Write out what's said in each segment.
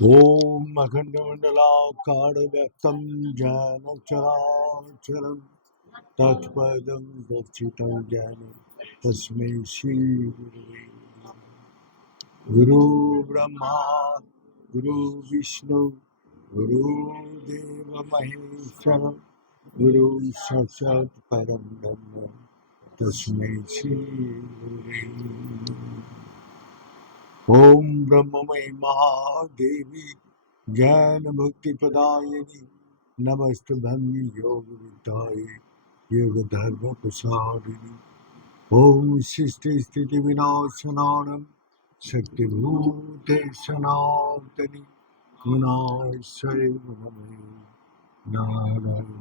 ॐ अखण्डमण्डलाकारव्याप्तं ज्ञानचराचरं तत्पदं दर्शितं ज्ञान तस्मै श्रीगुरुवे गुरु ब्रह्मा गुरु विष्णु गुरुदेव महेश्वर गुरु साक्षात् परं ब्रह्म तस्मै श्रीगुरुवे ओम ब्रह्ममयी महादेवी ज्ञान भक्ति प्रदायिनी नमस्तुभ्यं योग विद्याय योग धर्म प्रसारिणी ओम सृष्टि स्थिति विनाशनानं शक्ति भूते सनातनी गुणाश्रय नमे नारायणी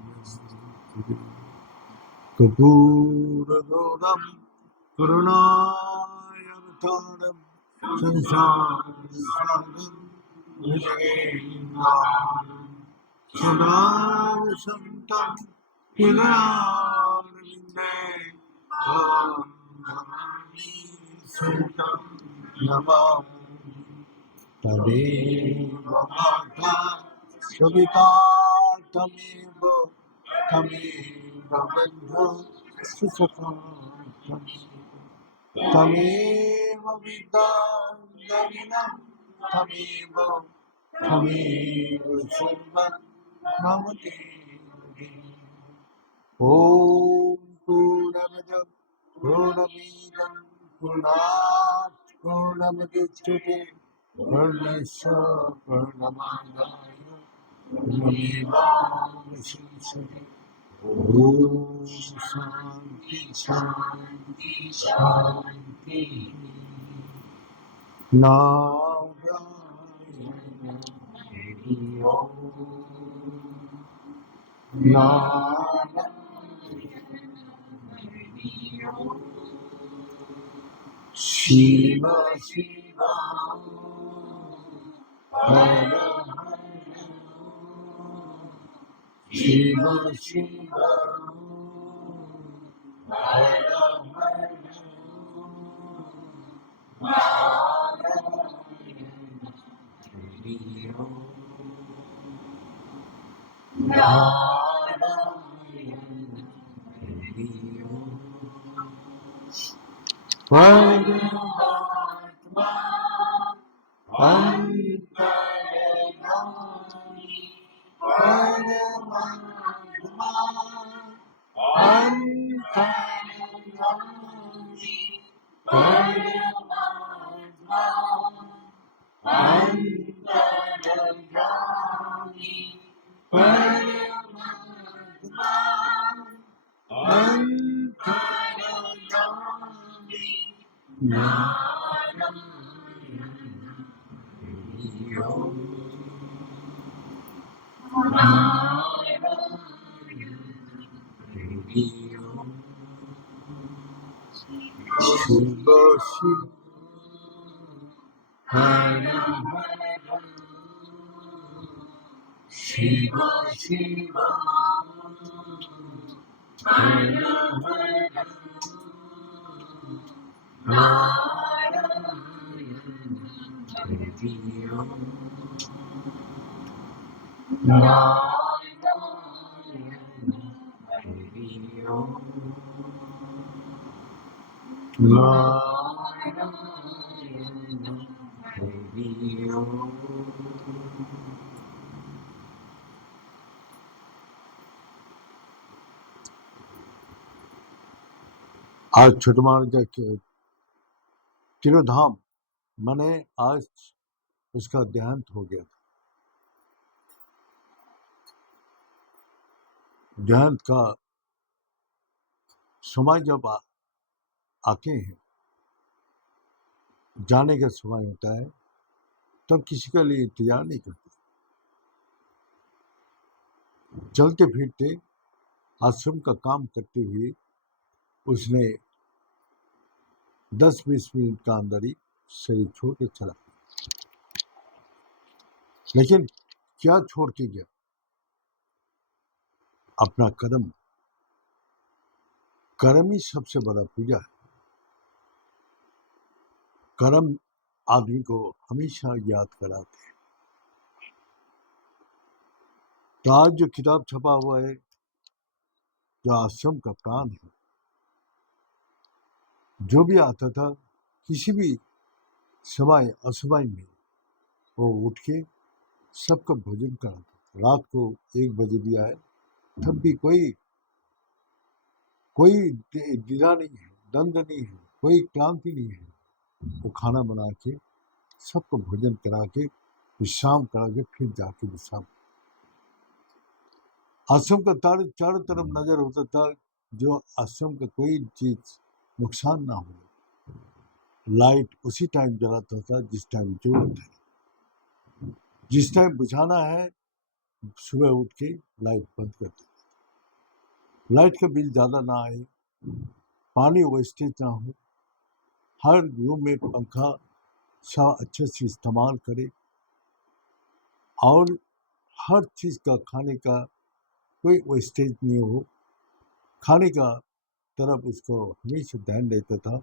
नमस्ते कपूरगौरम करुणायतारम संसारसारम भुजगेन्द्रहारं सदा वसन्तं हृदयारविन्दे भवं भवानी सहितं नमामि तदेव माता सविता तमेव बन्धु सुसखा तमेव विद्यां तमेव सर्वं भवति ॐ पूर्णमदं पूर्णमिदं पूर्णात् पूर्णमुदच्यते पूर्णस्य पूर्णमादाय पूर्णमेवावशिष्यते ॐ शान्ति शान्ति शान्ति नारायण हरि ओम् नारायण शिव शिव हर शिव शिव हर परमात्मा अंतर्यामी परमात्मा अंतर्यामी परमात्मा अंतर्यामी परमात्मा अंतर्यामी नारायण हरि ओम नारायण हरि ओम शिव शिव हर हर शिव शिव हर हर नारायण हरि ओम नारायण हरि ओम नारायण हरि ओम। आज छोटमार का तिरुधाम मैंने आज उसका देहांत हो गया था। देहांत का समय जब आके हैं, जाने का समय होता है, तब किसी के लिए इंतजार नहीं करते। चलते फिरते आश्रम का काम करते हुए उसने 10-20 मिनट का अंदर ही शरीर छोड़ के चला। लेकिन क्या छोड़ के गया? अपना कर्म। कर्म ही सबसे बड़ा पूजा है। कर्म आदमी को हमेशा याद कराते हैं। तो आज जो किताब छपा हुआ है, जो आश्रम का प्राण है, जो भी आता था किसी भी समय असमय में वो उठ के सबका भोजन कराता था। रात को 1 बजे भी आए तब भी कोई द्विधा नहीं है, दंड नहीं है, कोई क्लांति नहीं है। वो खाना बना के सबको भोजन करा के विश्राम करा के फिर जाके विश्राम। आश्रम का चारों तरफ नजर होता था, जो आश्रम का कोई चीज नुकसान ना हो। लाइट उसी टाइम जलाता था जिस टाइम जरूरत है, जिस टाइम बुझाना है सुबह उठ के लाइट बंद कर देता। लाइट का बिल ज्यादा ना आए, पानी वेस्टेज ना हो, हर रूम में पंखा अच्छे से इस्तेमाल करे और हर चीज का खाने का कोई वेस्टेज नहीं हो। खाने का तरफ उसको हमेशा ध्यान देता था।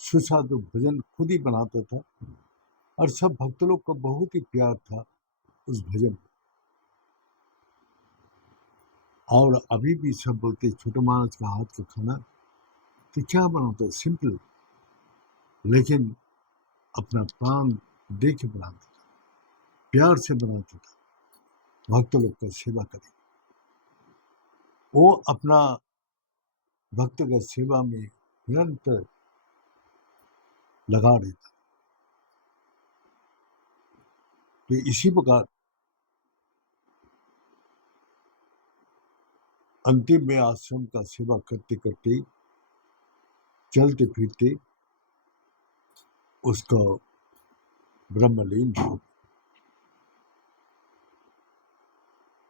सुस्वादु भोजन खुद ही बनाता था और सब भक्त लोग का बहुत ही प्यार था उस भोजन पर। और अभी भी सब बोलते छोटे महाराज का हाथ का खाना तो क्या बनाता, सिंपल, लेकिन अपना प्राण दे के बनाता था, प्यार से बनाता था, भक्त लोग का सेवा करे। वो अपना भक्तगत सेवा में निरंतर लगा रहता। तो इसी प्रकार अंतिम में आश्रम का सेवा करते करते चलते फिरते उसका ब्रह्मलीन हो।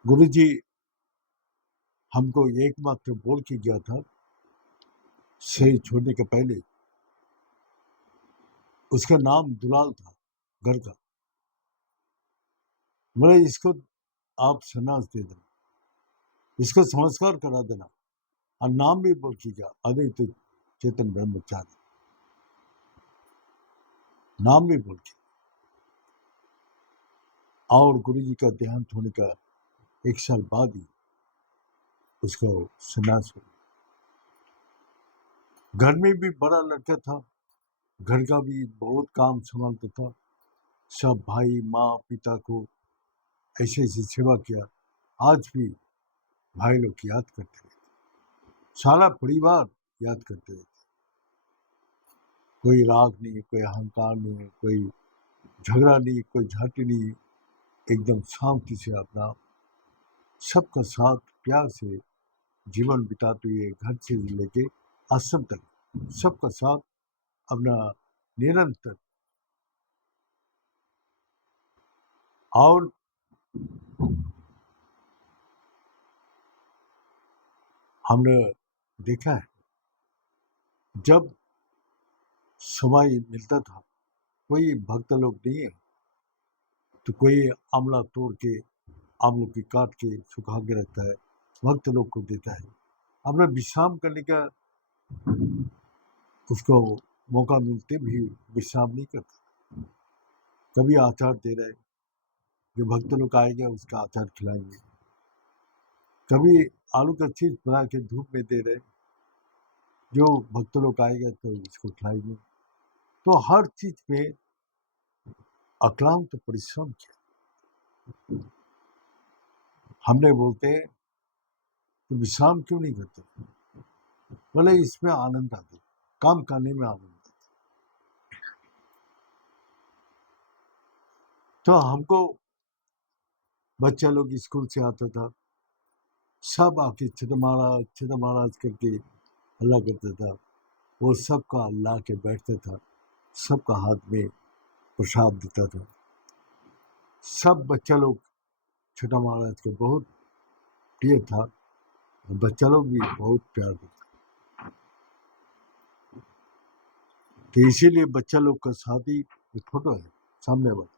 गुरु जी हमको एकमात्र बोल के गया था शरीर छोड़ने के पहले, उसका नाम दुलाल था घर का। बोले इसको आप सन्यास दे देना, इसको संस्कार करा देना, और नाम भी बोल के गया अद्वैत चेतन ब्रह्मचारी, नाम भी बोल के। और गुरु जी का देहांत होने का 1 साल बाद ही उसको सन्यास हो। घर में भी बड़ा लड़का था, घर का भी बहुत काम संभालता था, सब भाई माँ पिता को ऐसे ऐसे सेवा किया। आज भी भाई लोग याद करते रहते, सारा परिवार याद करते रहते। कोई राग नहीं, कोई अहंकार नहीं, कोई झगड़ा नहीं, कोई झाटी नहीं, एकदम शांति से अपना सबका साथ प्यार से जीवन बिताते हुए घर से लेके आश्रम तक सबका साथ अपना निरंतर। और हमने देखा है जब समय मिलता था, कोई भक्त लोग नहीं है तो कोई आंवला तोड़ के आंवलों की काट के सुखा के रखता है, भक्त लोग को देता है। अपना विश्राम करने का उसको मौका मिलते भी विश्राम नहीं करता। कभी आचार दे रहे, जो भक्त लोग आएंगे उसका आचार खिलाएंगे, कभी आलू का चिप्स बना के धूप में दे रहे, जो भक्त लोग आएगा तो उसको खिलाएंगे। तो हर चीज में अक्लांत परिश्रम किया। हमने बोलते हैं तो विश्राम क्यों नहीं करते, बोले इसमें आनंद आता, काम करने में आनंद आता। तो हमको बच्चा लोग स्कूल से आता था, सब आके छठ महाराज करके हल्ला करता था। वो सबका अल्लाह के बैठता था, सबका हाथ में प्रसाद देता था। सब बच्चा लोग छोटा महाराज को बहुत प्रिय था, बच्चा लोग भी बहुत प्यार देता। तो इसीलिए बच्चा लोग का शादी फोटो है सामने वाला।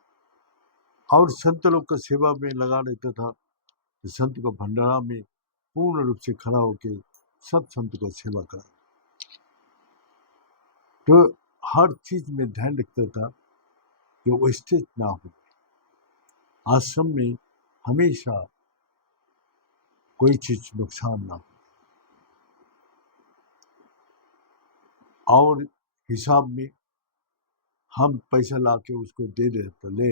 और संत लोग का सेवा में लगा रहता था, तो संत को भंडारा में पूर्ण रूप से खड़ा होके सब संत को सेवा करा। तो हर चीज में ध्यान रखता था जो वेस्टेज ना हो। आश्रम में हमेशा कोई चीज नुकसान ना हो, और हिसाब में हम पैसा लाके उसको दे दे तो ले,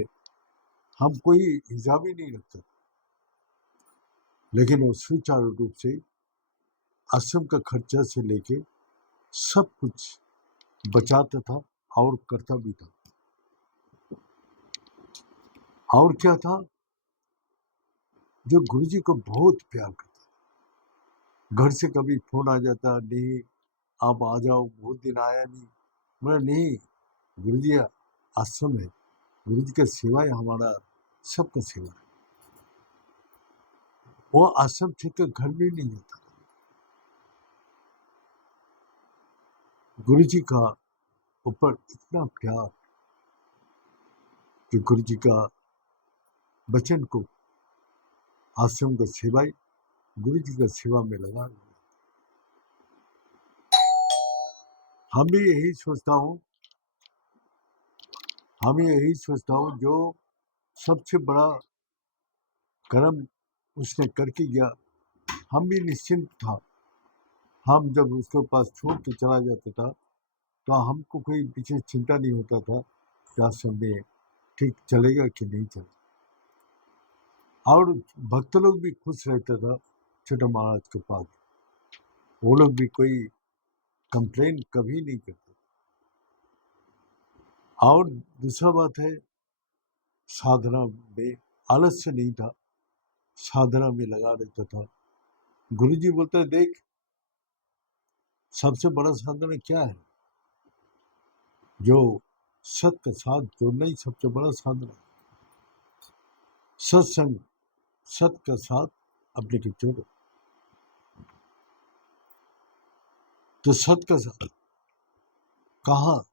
हम कोई हिसाब ही नहीं रखते, लेकिन वो सुचारू रूप से आश्रम का खर्चा से लेके सब कुछ बचाता था और करता भी था। और क्या था, जो गुरुजी को बहुत प्यार करता। घर से कभी फोन आ जाता, नहीं आप आ जाओ, बहुत दिन आया नहीं। मैं नहीं, गुरुजी आश्रम है, गुरुजी का सेवा है, हमारा सबका सेवा है। वो आश्रम छोड़कर घर भी नहीं आता। गुरुजी का ऊपर इतना प्यार कि गुरुजी का बचन को, आश्रम का सेवा ही गुरुजी का सेवा में लगा। हम भी यही सोचता हूँ, जो सबसे बड़ा कर्म उसने करके गया, हम भी निश्चिंत था। हम जब उसके पास छोड़ के चला जाता था तो हमको कोई पीछे चिंता नहीं होता था कि आश्रम में ठीक चलेगा कि नहीं चलेगा। और भक्त लोग भी खुश रहता था छोटा महाराज के पास, वो लोग भी कोई कंप्लेन कभी नहीं करते। और दूसरा बात है, साधना में आलस्य नहीं था, साधना में लगा रहता था। गुरुजी बोलते देख, सबसे बड़ा साधना क्या है, जो सत का साथ जोड़ना ही सबसे बड़ा साधना। सत्संग, सत का साथ अपने के जोड़ो। तो सत का साथ कहाँ,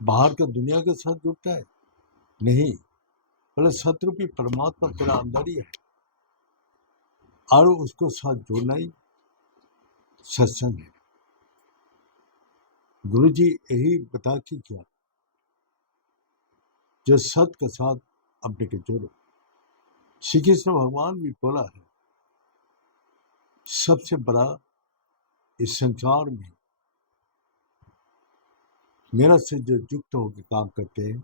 बाहर का दुनिया के साथ जुड़ता है? नहीं, बोले सतरूपी परमात्मा तेरा अंदर ही है, और उसको साथ जोड़ना ही सत्संग है। गुरुजी यही बता के किया, जो सत का साथ अपने के जोड़ो। श्री कृष्ण भगवान भी बोला है, सबसे बड़ा इस संसार में मेरा से जो युक्त होकर काम करते हैं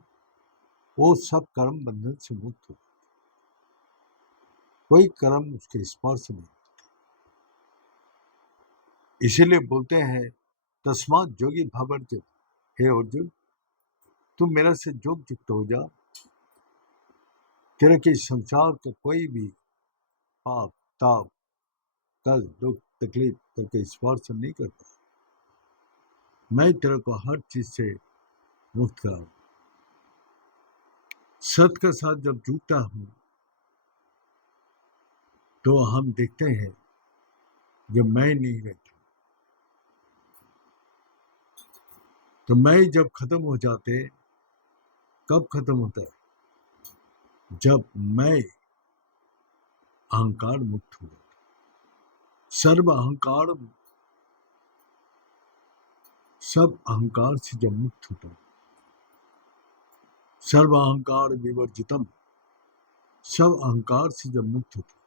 वो सब कर्म बंधन से मुक्त हो, कोई कर्म उसके स्पर्श नहीं। इसीलिए बोलते हैं, तस्मात जोगी भावर्जित, हे अर्जुन तुम मेरा से जोग युक्त हो जा, तेरे के संसार का कोई भी पाप ताप कष्ट दुख तकलीफ करके स्पर्श नहीं करता। मैं तेरे को हर चीज से मुक्त करा। सत का साथ जब जुटता हूं तो हम देखते हैं जो मैं नहीं रहता। तो मैं जब खत्म हो जाते, कब खत्म होता है? जब मैं अहंकार मुक्त हो जाता, सर्व अहंकार, सब अहंकार से जब मुक्त होता है, सर्व अहंकार विवर्जितम, सब अहंकार से जब मुक्त होता है।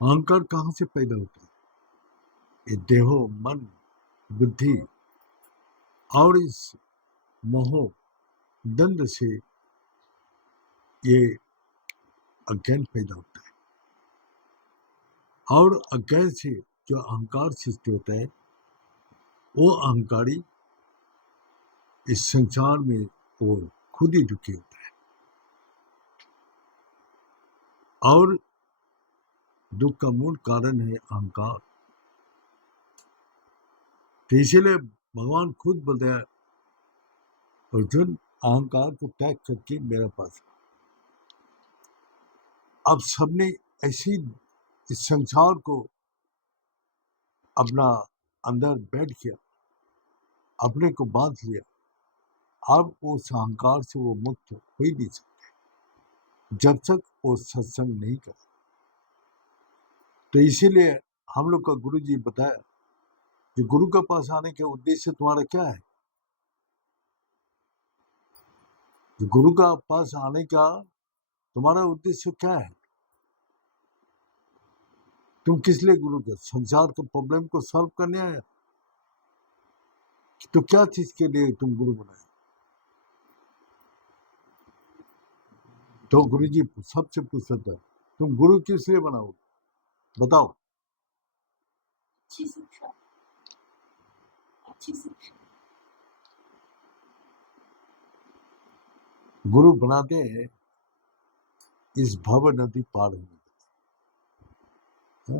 अहंकार कहाँ से पैदा होता है? ये देहो मन बुद्धि और इस मोह दंड से ये अज्ञान पैदा होता है, और अज्ञान से जो अहंकार सृष्टि होता है, वो अहंकारी इस संसार में वो खुद ही दुखी होता है, और दुख का मूल कारण है अहंकार। तो इसीलिए भगवान खुद बोलते हैं, अर्जुन अहंकार को त्याग करके मेरे पास। अब सबने ऐसी इस संसार को अपना अंदर बैठ किया, अपने को बांध लिया, अब उस अहंकार से वो मुक्त हो ही नहीं सकते जब तक वो सत्संग नहीं करे। तो इसीलिए हम लोग का गुरु जी बताया कि गुरु के पास आने के उद्देश्य तुम्हारा क्या है? तो गुरु का पास आने का तुम्हारा उद्देश्य क्या है? तुम किस लिए गुरु के? संसार के प्रॉब्लम को सॉल्व करने आया? तो क्या चीज के लिए तुम गुरु बनाए? तो गुरु जी सबसे पूछता था, तुम गुरु किस लिए बनाओ? बताओ। अच्छी शिक्षा, अच्छी शिक्षा। गुरु बनाते हैं इस भव नदी पार होने का।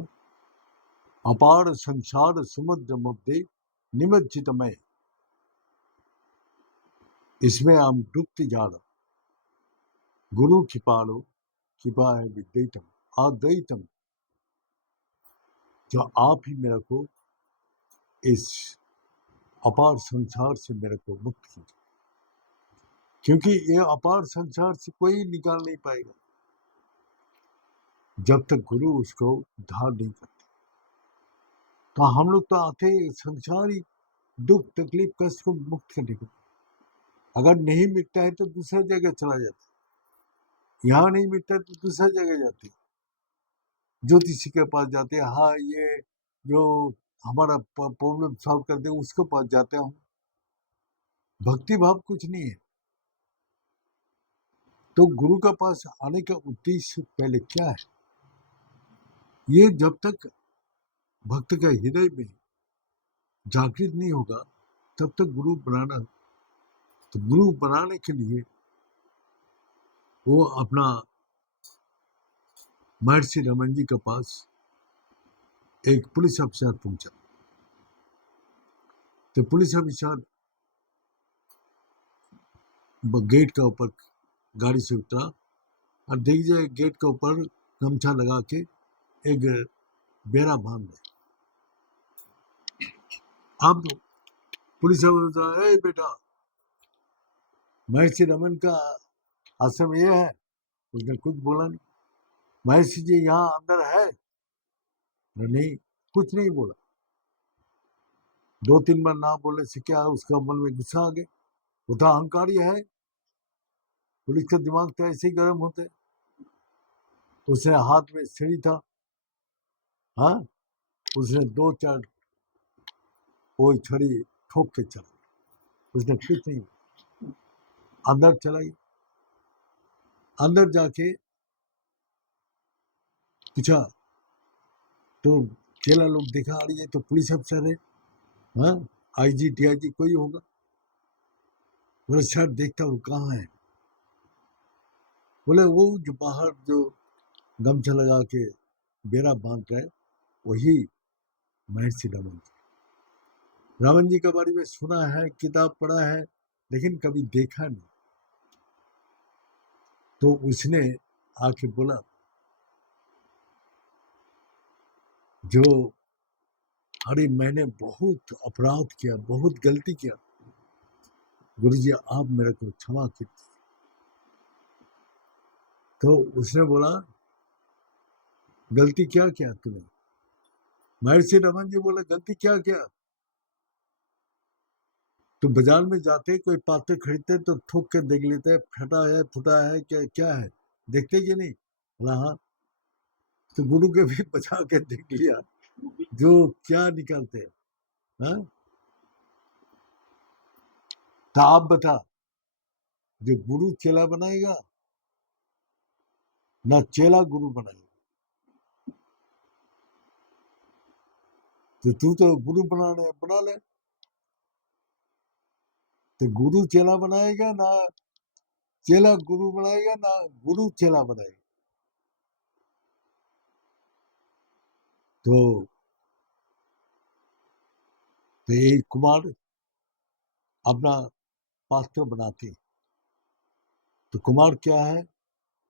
अपार संसार समुद्र मध्य निमज्जित में, इसमें हम डूबते जा रहे। गुरु कृपालो, कृपा है विद्यैतम अद्वैतम, जो आप ही मेरे को इस अपार संसार से मेरे को मुक्त कीजिए, क्योंकि ये अपार संसार से कोई निकाल नहीं पाएगा जब तक गुरु उसको धार नहीं करते। तो हम लोग तो आते हैं संसारी दुख तकलीफ कष्ट को मुक्त करने को। अगर नहीं मिटता है तो दूसरा जगह चला जाता है, यहाँ नहीं मिटता है तो दूसरा जगह जाते हैं, ज्योतिषी के पास जाते हैं, हाँ ये जो हमारा प्रॉब्लम सॉल्व कर दे उसके पास जाते हैं। भक्ति भाव कुछ नहीं है। तो गुरु के पास आने का उद्देश्य पहले क्या है, ये जब तक भक्त का हृदय में जागृत नहीं होगा तब तक गुरु बनाना। तो गुरु बनाने के लिए वो अपना महर्षि रमन जी के पास एक पुलिस अफसर पहुंचा। तो पुलिस अफसर गेट के ऊपर गाड़ी से उतरा और देख जाए गेट के ऊपर गमछा लगा के एक बेड़ा बांध दे। अब पुलिस अफसर, ए बेटा, महर्षि रमन का आश्रम ये है? उसने कुछ बोला नहीं। महर्षि जी यहाँ अंदर है? नहीं, कुछ नहीं बोला। 2-3 बार ना बोलने से क्या है, उसका मन में गुस्सा आ गया। वो तो अहंकारी है। पुलिस का दिमाग तो ऐसे ही गर्म होते। उसने हाथ में छड़ी था, हाँ, उसने 2-4 वो छड़ी ठोक के चला। उसने कुछ नहीं, अंदर चला गया। अंदर जाके पूछा तो चेला लोग देखा, अरे ये तो पुलिस अफसर है, हाँ, आईजी डीआईजी कोई होगा। बोले सर देखता हूँ कहाँ है? बोले वो जो बाहर जो गमछा लगा के बेड़ा बांध रहे वही महर्षि रमन जी। रमन जी के बारे में सुना है, किताब पढ़ा है, लेकिन कभी देखा नहीं। तो उसने आके बोला, जो अरे मैंने बहुत अपराध किया, बहुत गलती किया, गुरुजी आप मेरे को क्षमा कीजिए। तो उसने बोला, गलती क्या किया तूने? महर्षि रमन जी बोले, गलती क्या किया? तो बाजार में जाते कोई पात्र खरीदते तो ठोक के देख लेते, फटा है फुटा है क्या क्या है, देखते कि नहीं? बोला हाँ। तो गुरु के भी बचा के देख लिया, जो क्या निकलते हैं, हाँ? तो आप बता, जो गुरु चेला बनाएगा ना चेला गुरु बनाएगा। तो तू तो गुरु बनाने बना ले। तो गुरु चेला बनाएगा ना चेला गुरु बनाएगा, ना गुरु चेला बनाएगा। तो ये कुमार अपना पात्र बनाते। तो कुमार क्या है,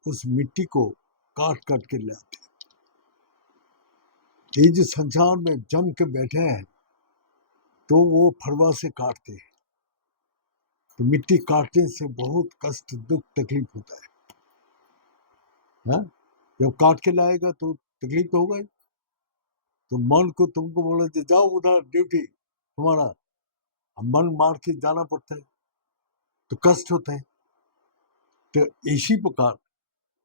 उस मिट्टी को काट काट के ले आते। ये जो संसार में जम के बैठे हैं तो वो फरवा से काटते हैं। तो मिट्टी काटने से बहुत कष्ट दुख तकलीफ होता है, हाँ? जब काट के लाएगा तो तकलीफ तो होगा ही। तो मन को तुमको बोले जाओ उधर ड्यूटी तुम्हारा, मन मार के जाना पड़ता है तो कष्ट होता है। तो इसी प्रकार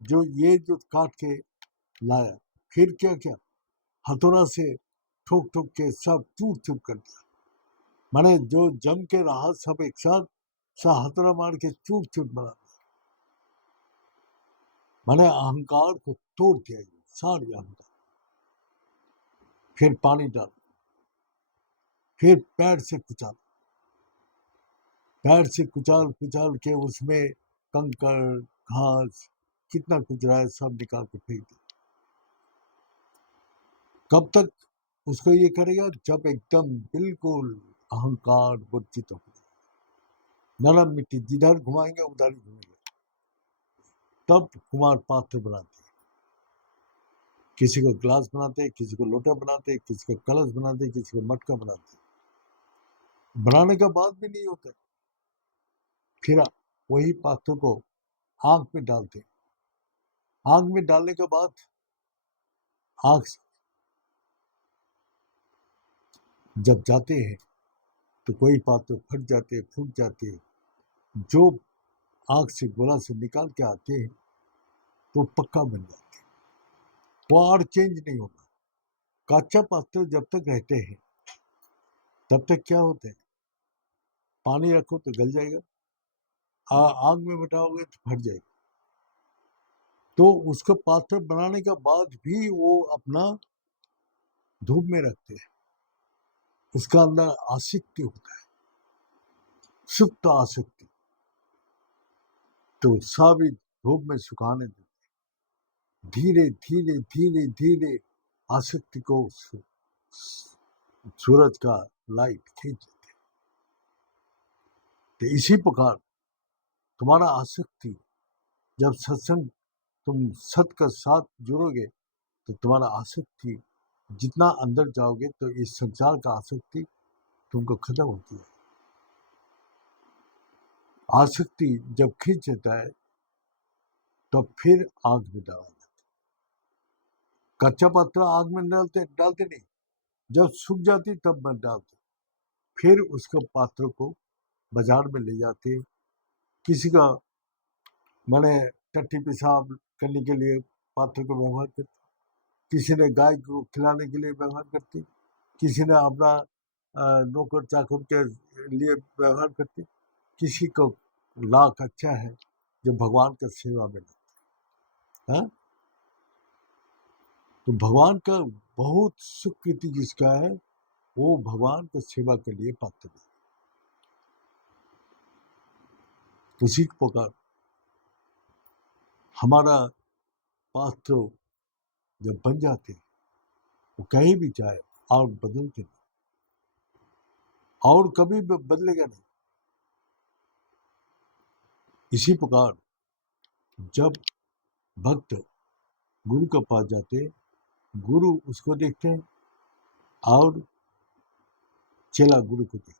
जो ये जो काट के लाया, फिर क्या क्या हथौड़ा से ठोक ठोक के सब चूर चूर कर दिया। माने जो जम के रहा सब एक साथ सा हथौड़ा मार के चूर चूर बना दिया। माने अहंकार को तोड़ दिया, सारी अहंकार। फिर पानी डाल, फिर पैर से कुचाल, पैर से कुचाल कुचाल के उसमें कंकड़ घास कितना कुछ रहा है सब निकाल के फेंक दिया। कब तक उसको ये करेगा? जब एकदम बिल्कुल अहंकार वर्जित हो जाए। नरम मिट्टी जिधर घुमाएंगे उधर ही घूमेंगे। तब कुमार पात्र बनाते हैं, किसी को ग्लास बनाते हैं, किसी को लोटा बनाते हैं, किसी को कलश बनाते हैं, किसी को मटका बनाते हैं। बनाने का बाद भी नहीं होता, फिर वही पात्र को आग में डालते हैं। आग में डालने के बाद आग जब जाते हैं तो कोई पात्र फट जाते, फूट जाते। जो आग से गोला से निकाल के आते हैं तो पक्का बन जाते हैं, वो और चेंज नहीं होगा। कच्चा पात्र जब तक रहते हैं तब तक क्या होता है, पानी रखो तो गल जाएगा, आग में बिठाओगे तो फट जाएगा। तो उसको पात्र बनाने के बाद भी वो अपना धूप में रखते हैं। उसका अंदर आसक्ति होता है, सुप्त आसक्ति, तो सारी धूप में सुखाने देते। धीरे धीरे धीरे धीरे आसक्ति को सूरज का लाइट खींच लेते। तो इसी प्रकार तुम्हारा आसक्ति, जब सत्संग तुम सत का साथ जुड़ोगे तो तुम्हारा आसक्ति जितना अंदर जाओगे तो इस संसार का आसक्ति तुमको खत्म होती है। आसक्ति जब खींच लेता है तो फिर आग में डाला जाता है। कच्चा पत्थर आग में डालते नहीं, जब सूख जाती तब मत डालते। फिर उसके पात्र को बाजार में ले जाते। किसी का मैंने टट्टी पेशाब करने के लिए पात्र को व्यवहार करते, किसी ने गाय को खिलाने के लिए व्यवहार करते, किसी ने अपना नौकर चाकर के लिए व्यवहार करते। किसी को लाख अच्छा है जो भगवान का सेवा में लगता है। तो भगवान का बहुत सुकृति जिसका है वो भगवान का सेवा के लिए पात्र है। उसी प्रकार हमारा पात्र जब बन जाते वो कहीं भी जाए और बदलते नहीं, और कभी बदलेगा नहीं। इसी प्रकार जब भक्त गुरु के पास जाते, गुरु उसको देखते हैं और चेला गुरु को देखते,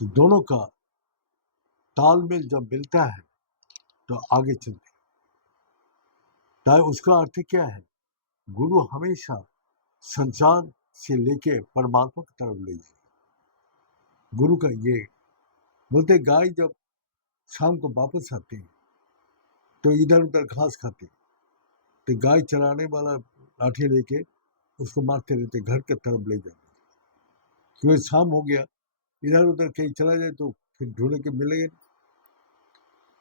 तो दोनों का तालमेल जब मिलता है तो आगे चलते। तो उसका अर्थ क्या है? गुरु हमेशा संसार से लेके परमात्मा की तरफ ले जाए। गुरु का ये बोलते, गाय जब शाम को वापस आते हैं तो इधर उधर घास खाते, तो गाय चराने वाला लाठी लेके उसको मारते रहते, घर की तरफ ले जाते। क्योंकि शाम हो गया, इधर उधर कहीं चला जाए तो फिर ढूंढे के मिलेंगे।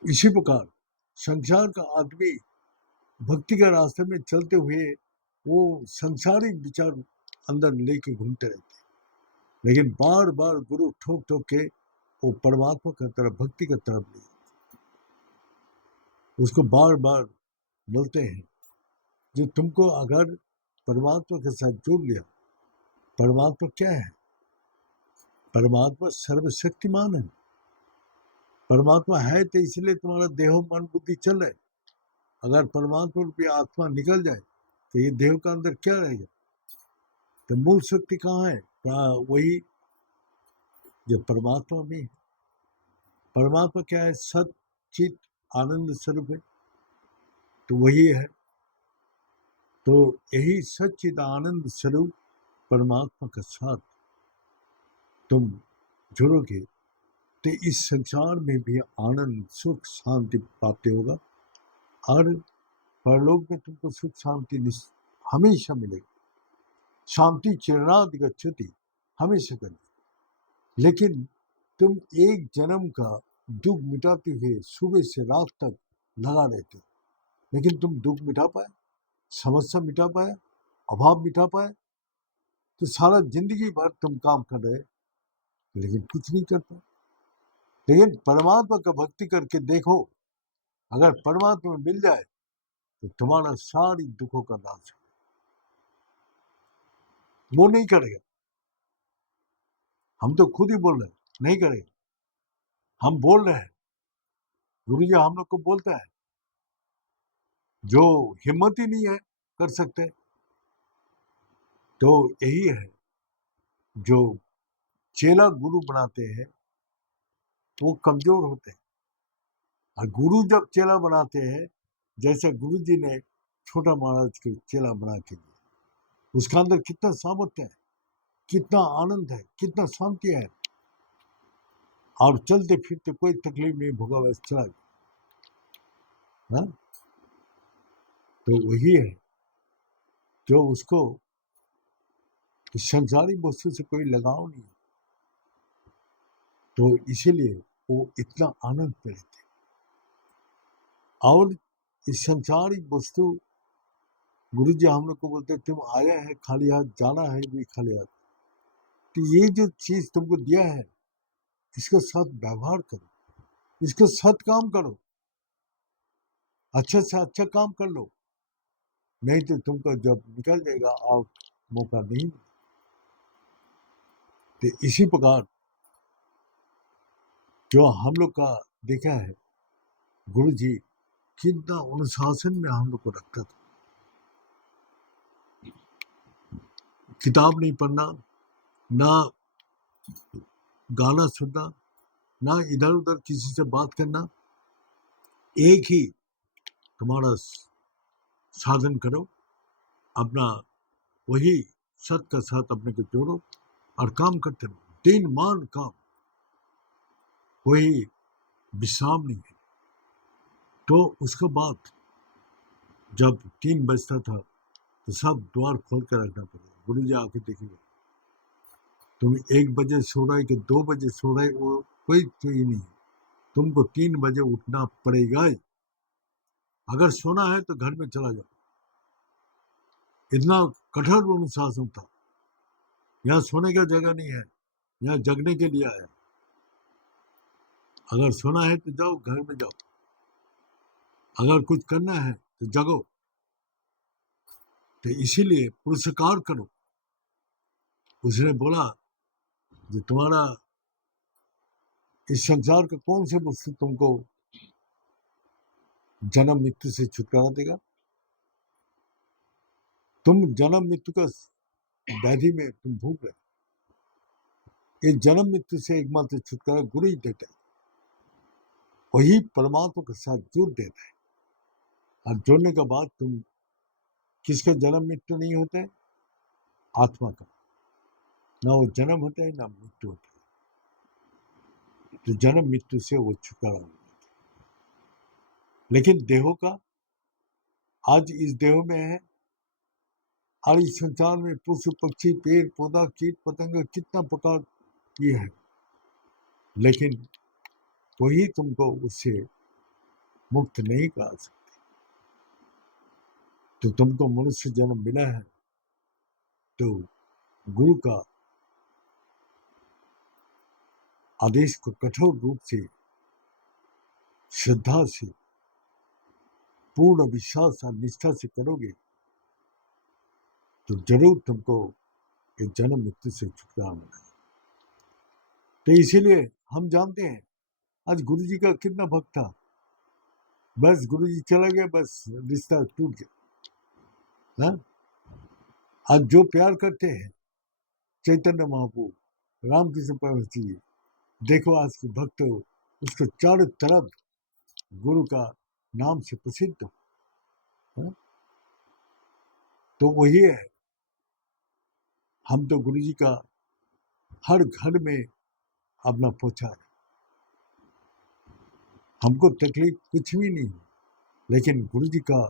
इसी प्रकार संसार का आदमी भक्ति का रास्ते में चलते हुए वो संसारिक विचार अंदर लेके घूमते रहते, लेकिन बार बार गुरु ठोक ठोक के वो परमात्मा की तरफ, भक्ति की तरफ ले जाते, उसको बार बार मिलते हैं। जो तुमको अगर परमात्मा के साथ जोड़ लिया, परमात्मा क्या है? परमात्मा सर्वशक्तिमान है। परमात्मा है तो इसलिए तुम्हारा देह मन बुद्धि चल रहा है। अगर परमात्मा रूपी आत्मा निकल जाए तो ये देह का अंदर क्या रहेगा? तो मूल शक्ति कहाँ है? वही जो परमात्मा में है। परमात्मा क्या है? सत चित आनंद स्वरूप है, तो वही है। तो यही सच्चिद आनंद स्वरूप परमात्मा के साथ तुम जुड़ोगे तो इस संसार में भी आनंद सुख शांति प्राप्त होगा और परलोक में तुमको सुख शांति हमेशा मिलेगी। शांति चिरनाद गच्छति, हमेशा करेगी। लेकिन तुम एक जन्म का दुख मिटाते हुए सुबह से रात तक लगा रहते हो, लेकिन तुम दुख मिटा पाए, समस्या मिटा पाए, अभाव मिटा पाए? तो सारा जिंदगी भर तुम काम कर रहे लेकिन कुछ नहीं कर पाए। लेकिन परमात्मा का भक्ति करके देखो, अगर परमात्मा मिल जाए तो तुम्हारा सारी दुखों का नाश हो। वो नहीं करेगा, हम तो खुद ही बोल रहे हैं नहीं करेगा। हम बोल रहे हैं, गुरु जी हम लोग को बोलता है, जो हिम्मत ही नहीं है कर सकते। तो यही है, जो चेला गुरु बनाते हैं वो कमजोर होते हैं, और गुरु जब चेला बनाते हैं, जैसे गुरु जी ने छोटा महाराज को चेला बना के दिया, उसके अंदर कितना सामर्थ्य है, कितना आनंद है, कितना शांति है, और चलते फिरते कोई तकलीफ नहीं भोगा, वैसे चला गया। हाँ? तो वही है जो उसको इस संसारी वस्तु से कोई लगाव नहीं, तो इसीलिए वो इतना आनंद में रहते। और इस संसारिक वस्तु, गुरु जी हम लोग को बोलते तुम आया है खाली हाथ, जाना है भी खाली हाथ। तो ये जो चीज तुमको दिया है, इसके साथ व्यवहार करो, इसके साथ काम करो, अच्छे से अच्छा काम कर लो, नहीं तो तुमको जब निकल जाएगा और मौका नहीं। तो इसी प्रकार जो हम लोग का देखा है, गुरु जी कितना अनुशासन में हम लोग को रखता था। किताब नहीं पढ़ना, ना गाना सुनना, ना इधर उधर किसी से बात करना, एक ही तुम्हारा साधन करो, अपना वही सत का साथ अपने को जोड़ो और काम करते रहो, दिन मान काम, कोई विश्राम नहीं है। तो उसके बाद जब 3 बजता था तो सब द्वार खोल कर रखना पड़ेगा। गुरु जी आके देखेंगे तुम 1 बजे सो रहे कि 2 बजे सो रहे, वो कोई तो ही नहीं, तुमको 3 बजे उठना पड़ेगा ही। अगर सोना है तो घर में चला जाओ। इतना कठोर अनुशासन था। यहाँ सोने का जगह नहीं है, यहाँ जगने के लिए आया। अगर सोना है तो जाओ, घर में जाओ, अगर कुछ करना है तो जगो। तो इसीलिए पुरस्कार करो। उसने बोला जो तुम्हारा इस संसार का कौन से वस्तु तुमको जन्म मृत्यु से छुटकारा देगा? तुम जन्म मृत्यु का व्याधि में तुम भूग रहे। इस जन्म मृत्यु से एकमात्र छुटकारा गुरु ही देता है, वही परमात्मा के साथ जुड़ देता है। और जोड़ने के बाद तुम किसका जन्म मृत्यु नहीं होता है? आत्मा का। ना वो जन्म होता है ना मृत्यु होता है। तो जन्म मृत्यु से वो छुटकारा हो जाता है। लेकिन देहों का, आज इस देह में है, और इस संसार में पशु पक्षी पेड़ पौधा कीट पतंग कितना प्रकार ये है, लेकिन वही तुमको उससे मुक्त नहीं करा सकते। तो तुमको मनुष्य जन्म मिला है तो गुरु का आदेश को कठोर रूप से, श्रद्धा से, पूर्ण विश्वास और निष्ठा से करोगे तो जरूर तुमको इस जन्म मृत्यु से छुटकारा मिलेगा। तो इसीलिए हम जानते हैं आज गुरु जी का कितना भक्त था, बस गुरु जी चला गया, बस रिश्ता टूट गया। हाँ? आज जो प्यार करते हैं चैतन्य महाप्रभु, रामकृष्ण परमहंस जी, देखो आज के भक्त उसको चारों तरफ गुरु का नाम से प्रसिद्ध हो। हाँ? तो वही है, हम तो गुरु जी का हर घर में अपना पहुंचा है। हमको तकलीफ कुछ भी नहीं, लेकिन गुरु जी का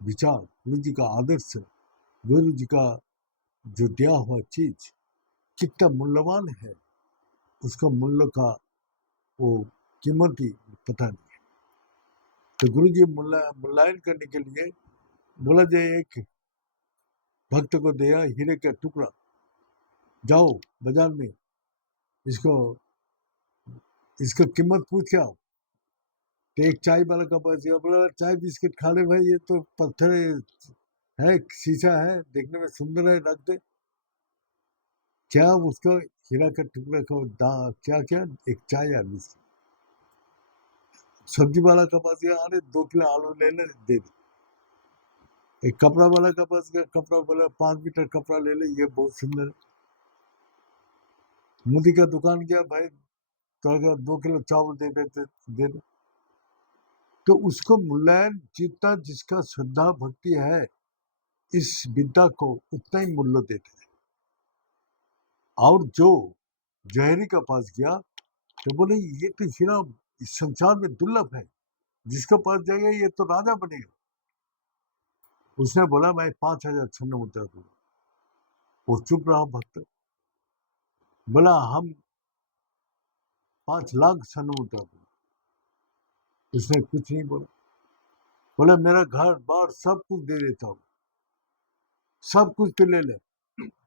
विचार, गुरु जी का आदर्श, गुरु जी का जो दिया हुआ चीज कितना मूल्यवान है, उसका मूल्य का वो कीमत ही पता नहीं। तो गुरु जी मूल्यांकन करने के लिए बोला जाए, एक भक्त को दिया हीरे का टुकड़ा, जाओ बाजार में इसको इसका कीमत पूछ के आओ। तो एक चाय वाला का पास गया, बोला चाय बिस्किट खा ले भाई, ये तो पत्थर है, शीशा है, देखने में सुंदर है, रख दे। क्या उसका हीरा का टुकड़ा का क्या क्या, एक चाय या बिस्किट। सब्जी वाला का पास गया, अरे 2 किलो आलू ले ले, दे दे। एक कपड़ा वाला का पास गया, कपड़ा बोला 5 मीटर कपड़ा ले ले, ये बहुत सुंदर है। मुदी का दुकान गया, भाई तो अगर 2 किलो चावल दे देते, दे दे। तो उसको मूल्यांकन, जितना जिसका श्रद्धा भक्ति है इस विद्या को, उतना ही मूल्य देते हैं। और जो जहरी का पास गया तो बोले ये तो हीरा इस संसार में दुर्लभ है, जिसके पास जाएगा ये तो राजा बनेगा। उसने बोला मैं 5,000 स्वर्ण मुद्रा दूंगा। वो चुप रहा भक्त। बोला हम 5 लाख स्वर्ण मुद्रा दूंगा। उसने कुछ नहीं बोला। बोला मेरा घर बार सब कुछ दे देता हूँ, सब कुछ तो ले ले,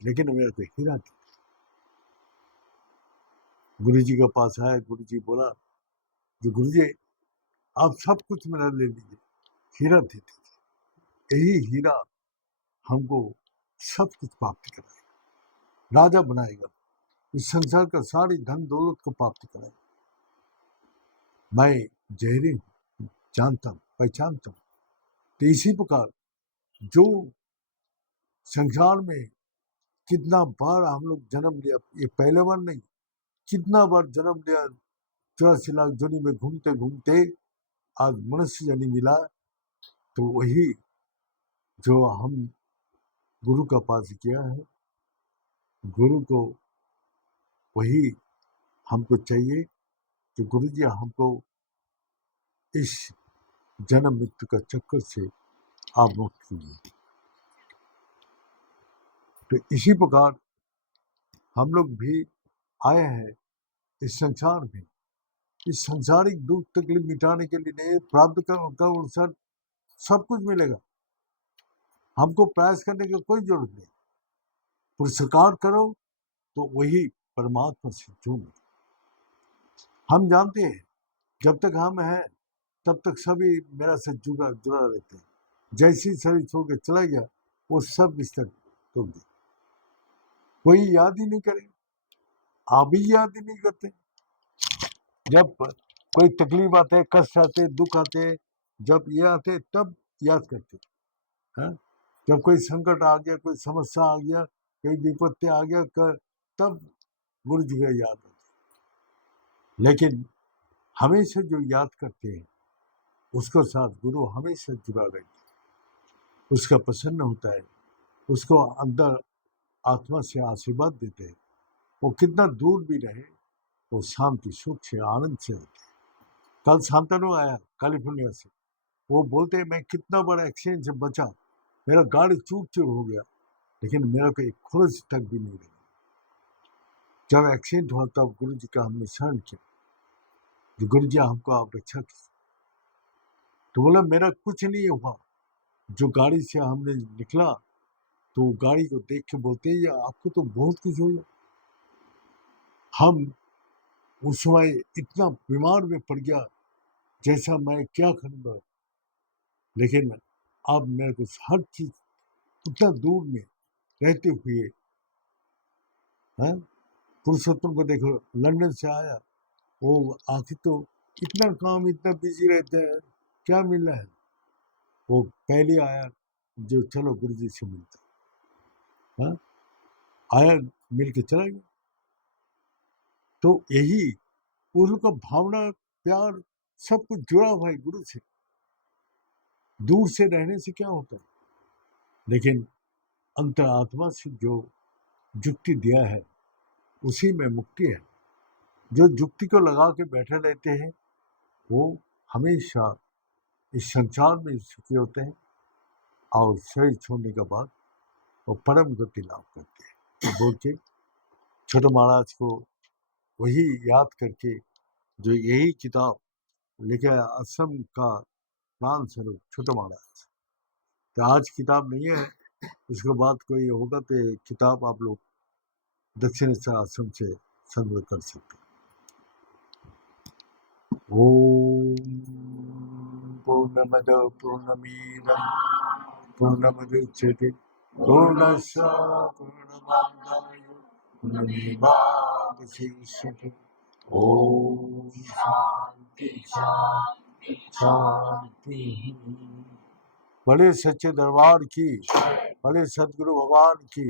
लेकिन मेरा तो हीरा दे। गुरु जी के पास आया, गुरु जी बोला जो गुरु जी आप सब कुछ मेरा ले लीजिए, हीरा दे दीजिए, यही हीरा हमको सब कुछ प्राप्त कराएगा, राजा बनाएगा, इस संसार का सारी धन दौलत को प्राप्त कराएगा। मैं जहरी हूँ, जानता हूँ, पहचानता हूँ। तो इसी प्रकार जो संसार में कितना बार हम लोग जन्म लिया, ये पहले बार नहीं, कितना बार जन्म लिया, 84 लाख जोनी में घूमते घूमते आज मनुष्य जनी मिला। तो वही जो हम गुरु का पास किया है, गुरु को वही हमको चाहिए कि गुरु जी हमको इस जन्म मृत्यु का चक्कर से आप मुक्त कीजिए। तो इसी प्रकार हम लोग भी आए हैं इस संसार में, इस संसारिक दुख तकलीफ मिटाने के लिए नहीं, प्राप्त का अनुसार सब कुछ मिलेगा। हमको प्रयास करने की कोई जरूरत नहीं, पुरस्कार करो तो वही परमात्मा से जुड़ो। हम जानते हैं जब तक हम हैं तब तक सभी मेरा से जुड़ा जुड़ा रहते हैं। जैसे ही शरीर छोड़ के चला गया वो सब बिस्तर तोड़ दिया, कोई याद ही नहीं करे, आप भी याद ही नहीं करते। जब कोई तकलीफ आते, कष्ट आते, दुख आते, जब ये आते तब याद करते हैं। जब कोई संकट आ गया, कोई समस्या आ गया, कोई विपत्ति आ गया तब गुरु जी का याद आता। लेकिन हमेशा जो याद करते हैं उसके साथ गुरु हमेशा जुड़ा रहता है, उसका प्रसन्न होता है, उसको अंदर आत्मा से आशीर्वाद देते हैं। वो कितना दूर भी रहे वो शांति सुख से आनंद से रहते हैं। कल शांतनु आया कैलिफोर्निया से, वो बोलते हैं मैं कितना बड़ा एक्सीडेंट से बचा, मेरा गाड़ी चूर चूर हो गया, लेकिन मेरा को एक खुरस तक भी नहीं रही। जब एक्सीडेंट हुआ तब गुरु जी का हमने शरण किया, जो गुरु जी हमको आप रक्षा की। तो बोला मेरा कुछ नहीं हुआ। जो गाड़ी से हमने निकला तो गाड़ी को देख के बोलते हैं या आपको तो बहुत कुछ हो गया। हम उस समय इतना बीमार में पड़ गया जैसा मैं क्या करूँगा, लेकिन अब मेरे को हर चीज उतना दूर में रहते हुए, पुरुषोत्तम को देखो लंदन से आया, वो आखिर तो इतना काम, इतना बिजी रहते हैं, क्या मिल रहा है। वो पहले आया जो चलो गुरु जी से मिलता, आया मिल के चला गया। तो यही उनका भावना प्यार सब कुछ जुड़ा हुआ है गुरु से। दूर से रहने से क्या होता है, लेकिन अंतरात्मा से जो जुक्ति दिया है उसी में मुक्ति है। जो जुक्ति को लगा के बैठे रहते हैं वो हमेशा इस संसार में सुखी होते हैं और शरीर छोड़ने के बाद वो परम गति लाभ करते हैं। तो बोल के छोटे महाराज को वही याद करके जो यही किताब लिखे असम का प्राण स्वरूप छोटे महाराज। तो आज किताब नहीं है, इसके बाद कोई होगा तो ये किताब आप लोग दक्षिणेश्वर आश्रम से संग्रह कर सकते हैं। ओम पूर्णमद पूर्णमीदं पूर्णमुदच्यते पूर्णस्य पूर्णमादाय पूर्णमेवावशिष्यते। ओम शांति शांति शांति। बड़े सच्चे दरबार की, बड़े सदगुरु भगवान की,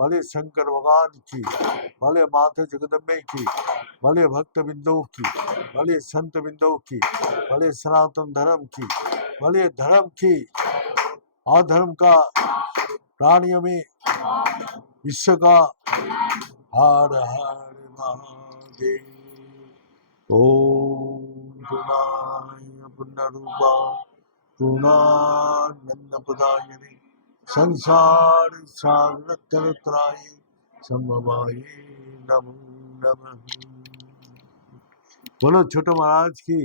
बड़े शंकर भगवान की, बड़े माता जगदम्बे की, बड़े भक्त बिंदु की, बड़े संत बिंदु की, बड़े सनातन धर्म की, बड़े धर्म की, अधर्म का, प्राणियों में विश्व का, हर हर महादेव। ओम पूर्णाय पूर्णरूपाय पूर्णानंदप्रदायिने संसार सागर तरत्राय संभवाय नमो नमः। बोलो छोटे महाराज की।